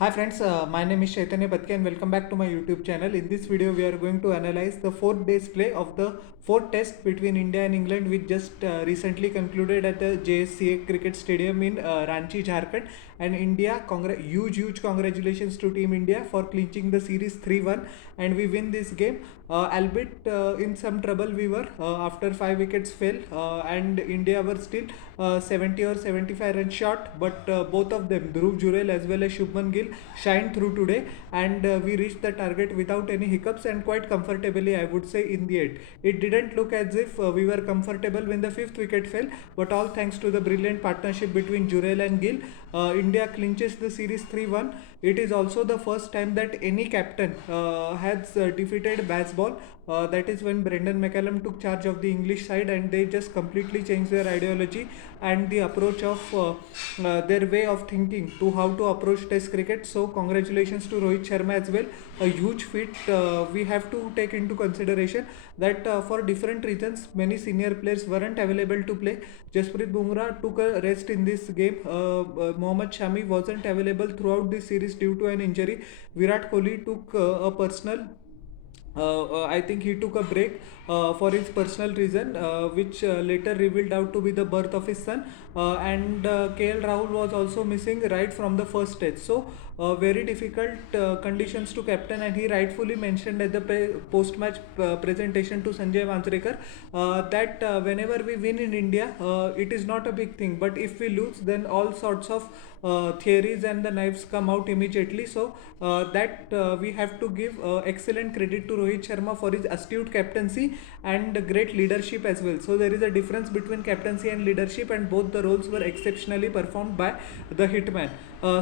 Hi friends, my name is Chaitanya Patke and welcome back to my YouTube channel. In this video, we are going to analyze the 4 days play of the fourth test between India and England, which just recently concluded at the JSCA Cricket Stadium in Ranchi, Jharkhand. And India, huge congratulations to Team India for clinching the series 3-1, and we win this game. Albeit in some trouble we were after 5 wickets fell, and India were still 70 or 75 runs short, but both of them, Dhruv Jurel as well as Shubman Gill, shined through today, and we reached the target without any hiccups and quite comfortably, I would say, in the end. It didn't look as if we were comfortable when the fifth wicket fell, but all thanks to the brilliant partnership between Jurel and Gill, India clinches the series 3-1. It is also the first time that any captain has defeated Bazball. That is when Brendan McCallum took charge of the English side, and they just completely changed their ideology and the approach of their way of thinking to how to approach Test cricket. So congratulations to Rohit Sharma as well. A huge feat. We have to take into consideration that for different reasons, many senior players weren't available to play. Jasprit Bumrah took a rest in this game. Mohammad Shami wasn't available throughout this series due to an injury. Virat Kohli took a personal I think he took a break for his personal reason, which later revealed out to be the birth of his son. And KL Rahul was also missing right from the first stage. So, very difficult conditions to captain, and he rightfully mentioned at the post match presentation to Sanjay Manjrekar that whenever we win in India, it is not a big thing, but if we lose, then all sorts of theories and the knives come out immediately. So that we have to give excellent credit to Rohit Sharma for his astute captaincy and great leadership as well. So there is a difference between captaincy and leadership, and both the roles were exceptionally performed by the hitman.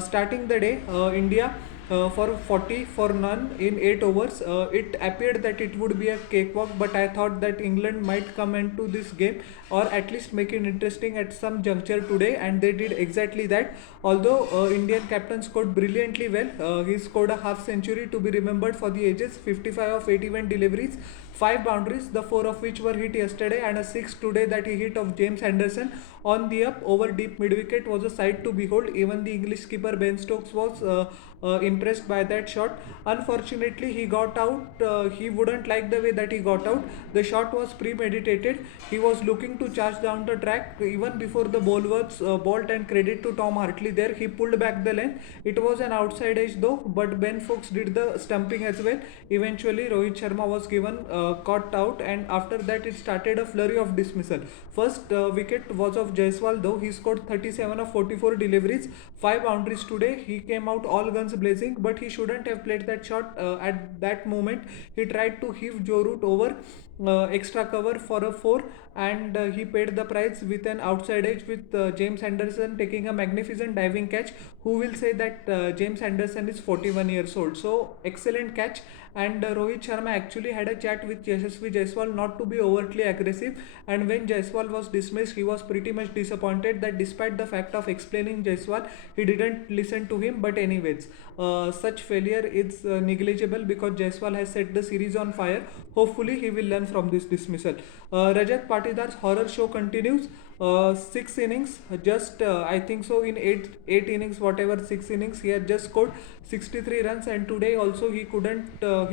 Starting the day, India for 40 for none in 8 overs. It appeared that it would be a cakewalk, but I thought that England might come into this game or at least make it interesting at some juncture today, and they did exactly that. Although Indian captain scored brilliantly well, he scored a half century to be remembered for the ages, 55 of 81 deliveries, 5 boundaries, the 4 of which were hit yesterday, and a 6 today that he hit of James Anderson on the up over deep mid wicket was a sight to behold. Even the English skipper Ben Stokes was impressed by that shot. Unfortunately, he got out. He wouldn't like the way that he got out. The shot was premeditated. He was looking to charge down the track even before the ball was bowled, and credit to Tom Hartley there. He pulled back the length. It was an outside edge though, but Ben Fox did the stumping as well. Eventually, Rohit Sharma was given caught out, and after that, it started a flurry of dismissal. First wicket was of Jaiswal though. He scored 37 of 44 deliveries, 5 boundaries today. He came out all guns blazing, but he shouldn't have played that shot at that moment. He tried to heave Joe Root over extra cover for a 4, and he paid the price with an outside edge, with James Anderson taking a magnificent diving catch. Who will say that James Anderson is 41 years old? So excellent catch. And Rohit Sharma actually had a chat with Yashasvi Jaiswal not to be overtly aggressive, and when Jaiswal was dismissed, he was pretty much disappointed that despite the fact of explaining Jaiswal, he didn't listen to him. But anyways, such failure is negligible because Jaiswal has set the series on fire. Hopefully he will learn from this dismissal. Rajat Patidar's horror show continues. 6 innings, just I think so, in eight innings, whatever 6 innings, he had just scored 63 runs, and today also he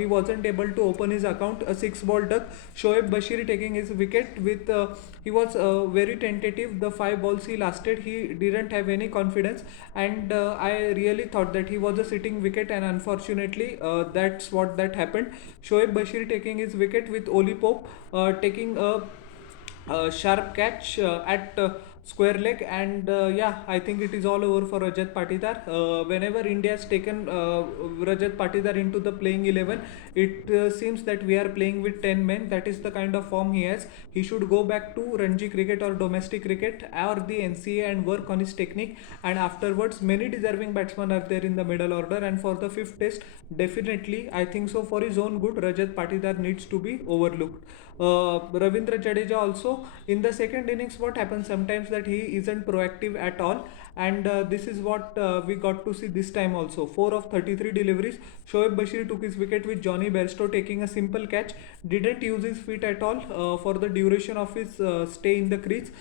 wasn't able to open his account. A 6 ball duck. Shoaib Bashir taking his wicket with he was very tentative. The 5 balls he lasted, he didn't have any confidence, and I really thought that he was a sitting wicket, and unfortunately that's what that happened. Shoaib Bashir taking his wicket with Oli Pope taking a sharp catch at square leg, and yeah, I think it is all over for Rajat Patidar. Whenever India has taken Rajat Patidar into the playing 11, it seems that we are playing with 10 men. That is the kind of form he has. He should go back to Ranji cricket or domestic cricket or the NCA and work on his technique, and afterwards many deserving batsmen are there in the middle order, and for the fifth test, definitely I think so, for his own good, Rajat Patidar needs to be overlooked. Ravindra Jadeja also, in the second innings, what happens sometimes that he isn't proactive at all, and this is what we got to see this time also. 4 of 33 deliveries. Shoaib Bashir took his wicket with Johnny Bairstow taking a simple catch. Didn't use his feet at all for the duration of his stay in the crease.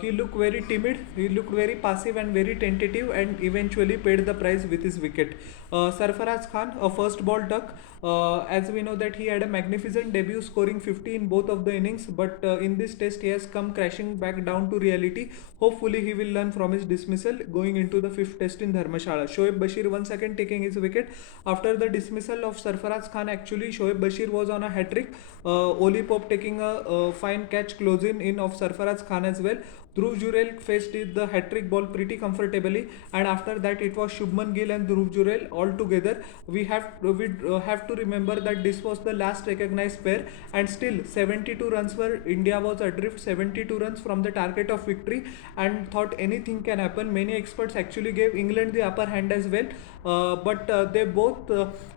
He looked very timid, he looked very passive and very tentative, and eventually paid the price with his wicket. Sarfaraz Khan, a first ball duck. As we know that he had a magnificent debut scoring 50 in both of the innings, but in this test he has come crashing back down to reality. Hopefully he will learn from his dismissal going into the fifth test in Dharmshala. Shoaib Bashir once again taking his wicket. After the dismissal of Sarfaraz Khan, actually Shoaib Bashir was on a hat-trick. Oli Pope taking a fine catch close in of Sarfaraz Khan as well. Dhruv Jurel faced the hat-trick ball pretty comfortably, and after that it was Shubman Gill and Dhruv Jurel all together. We have to remember that this was the last recognized pair, and still 72 runs were India was adrift, 72 runs from the target of victory, and thought anything can happen. Many experts actually gave England the upper hand as well, but they both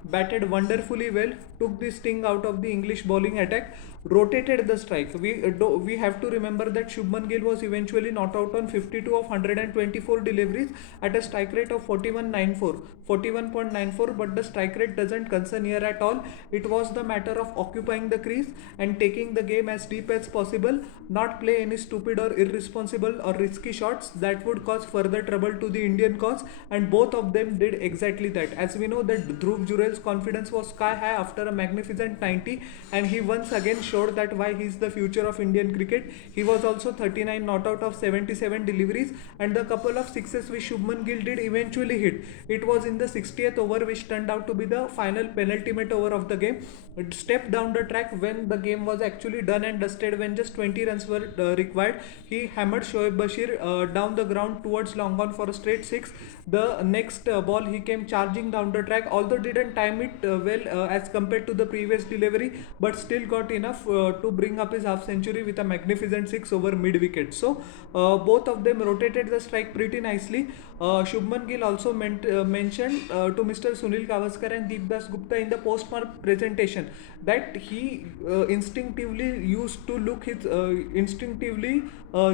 batted wonderfully well, took the sting out of the English bowling attack, rotated the strike. We have to remember that Shubman Gill was eventually not out on 52 of 124 deliveries at a strike rate of 41.94, but the strike rate doesn't concern here at all. It was the matter of occupying the crease and taking the game as deep as possible, not play any stupid or irresponsible or risky shots that would cause further trouble to the Indian cause, and both of them did exactly that. As we know that Dhruv Jurel's confidence was sky high after a magnificent 90, and he once again showed that why he is the future of Indian cricket. He was also 39 not out of 77 deliveries, and the couple of sixes which Shubman Gill did eventually hit. It was in the 60th over, which turned out to be the final penultimate over of the game. It stepped down the track when the game was actually done and dusted, when just 20 runs were required. He hammered Shoaib Bashir down the ground towards long on for a straight six. The next ball he came charging down the track, although didn't time it well as compared to the previous delivery, but still got enough to bring up his half century with a magnificent 6 over mid wicket. So both of them rotated the strike pretty nicely. Shubman Gill also mentioned to Mr. Sunil Gavaskar and Deep Das Gupta in the post-match presentation that he instinctively used to look his instinctively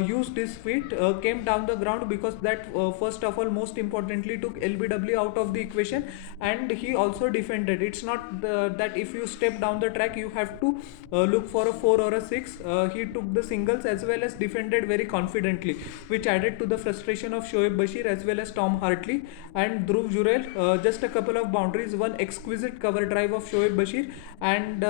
used his feet, came down the ground, because that first of all most importantly took LBW out of the equation, and he also defended. It's not that if you step down the track you have to look for a 4 or a 6. He took the singles as well as defended very confidently, which added to the frustration of Shoaib Bashir as well as Tom Hartley and Dhruv Jurel. Just a couple of boundaries, one exquisite cover drive of Shoaib Bashir, and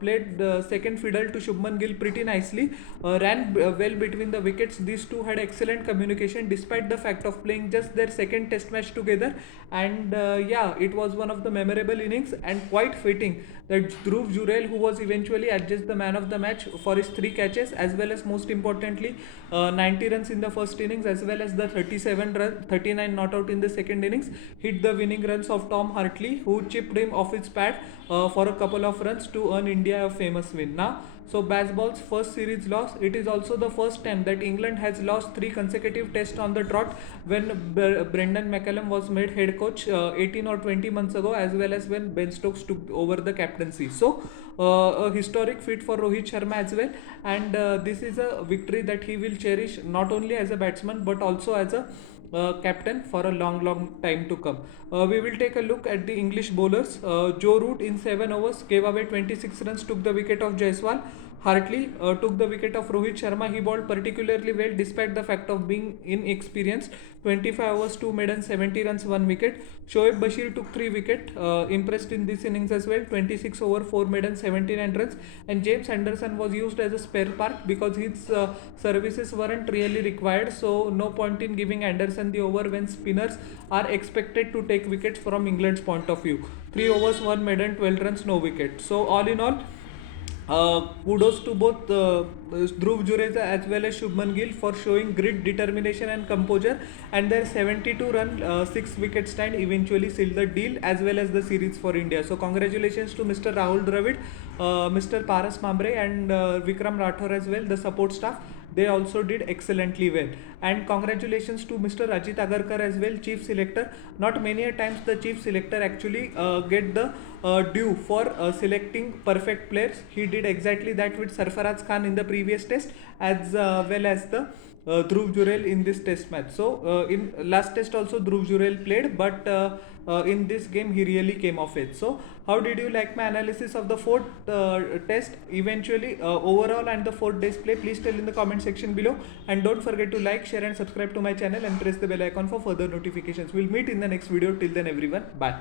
played second fiddle to Shubman Gill pretty nicely, ran well between the wickets. These two had excellent communication despite the fact of playing just their second test match together, and it was one of the memorable innings, and quite fitting that Dhruv Jurel, who was eventually adjudged the man of the match for his 3 catches as well as most importantly 90 runs in the first innings as well as the 39 not out in the second innings, hit the winning runs of Tom Hartley, who chipped him off his pad for a couple of runs to earn India a famous win. Now, so Bazball's first series loss. It is also the first time that England has lost 3 consecutive tests on the trot when Brendan McCullum was made head coach 18 or 20 months ago, as well as when Ben Stokes took over the captaincy. So a historic feat for Rohit Sharma as well, and this is a victory that he will cherish not only as a batsman but also as a captain for a long time to come. We will take a look at the English bowlers. Joe Root in 7 overs gave away 26 runs, took the wicket of Jaiswal. Hartley took the wicket of Rohit Sharma. He bowled particularly well despite the fact of being inexperienced. 25 overs, 2 maidens, 70 runs, 1 wicket. Shoaib Bashir took 3 wicket, impressed in this innings as well. 26 over, 4 maidens, 79 runs. And James Anderson was used as a spare part because his services weren't really required. So no point in giving Anderson the over when spinners are expected to take wickets from England's point of view. 3 overs, 1 maiden, 12 runs, no wicket. So all in all, kudos to both Dhruv Jurel as well as Shubman Gill for showing grit, determination and composure, and their 72 run 6 wicket stand eventually sealed the deal as well as the series for India. So congratulations to Mr. Rahul Dravid, Mr. Paras Mambre and Vikram Rathore as well, the support staff. They also did excellently well, and congratulations to Mr. Ajit Agarkar as well, chief selector. Not many a times the chief selector actually get the due for selecting perfect players. He did exactly that with Sarfaraz Khan in the previous test as well as the Dhruv Jurel in this test match. So in last test also Dhruv Jurel played, but in this game he really came of it. So how did you like my analysis of the fourth test eventually overall and the 4 days play? Please tell in the comment section below, and don't forget to like, share and subscribe to my channel and press the bell icon for further notifications. We'll meet in the next video. Till then everyone, bye.